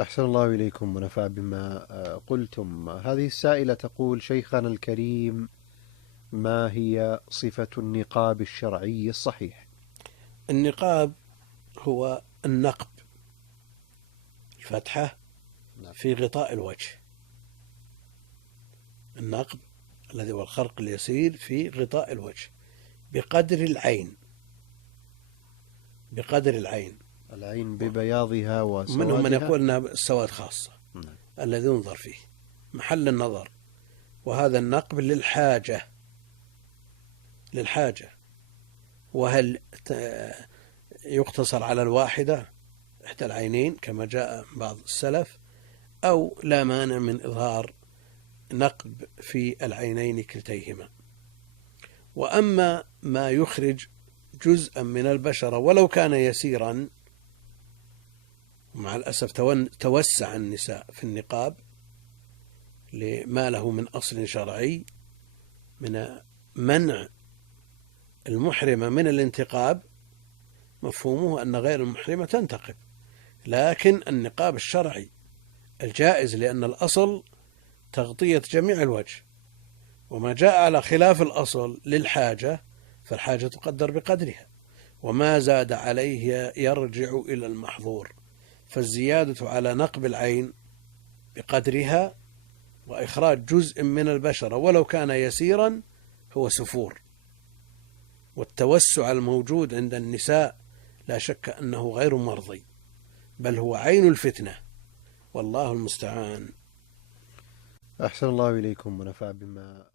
أحسن الله إليكم ونفع بما قلتم. هذه السائلة تقول: شيخنا الكريم، ما هي صفة النقاب الشرعي الصحيح؟ النقاب هو النقب، الفتحة في غطاء الوجه. النقب الذي هو الخرق اليسير في غطاء الوجه بقدر العين، بقدر العين. العين ببياضها منهم من وسوادها. يقول أنها السواد خاصة الذي ينظر فيه محل النظر. وهذا النقب للحاجة. وهل يقتصر على الواحدة إحدى العينين كما جاء بعض السلف، أو لا مانع من إظهار نقب في العينين كلتيهما. وأما ما يخرج جزءا من البشرة ولو كان يسيرا، مع الأسف توسع النساء في النقاب لما له من أصل شرعي من منع المحرمة من الانتقاب. مفهومه أن غير المحرمة تنتقب، لكن النقاب الشرعي الجائز، لأن الأصل تغطية جميع الوجه، وما جاء على خلاف الأصل للحاجة فالحاجة تقدر بقدرها، وما زاد عليه يرجع إلى المحظور. فالزيادة على نقب العين بقدرها وإخراج جزء من البشرة ولو كان يسيرا هو سفور. والتوسع الموجود عند النساء لا شك أنه غير مرضي، بل هو عين الفتنة، والله المستعان. أحسن الله إليكم ونفع بما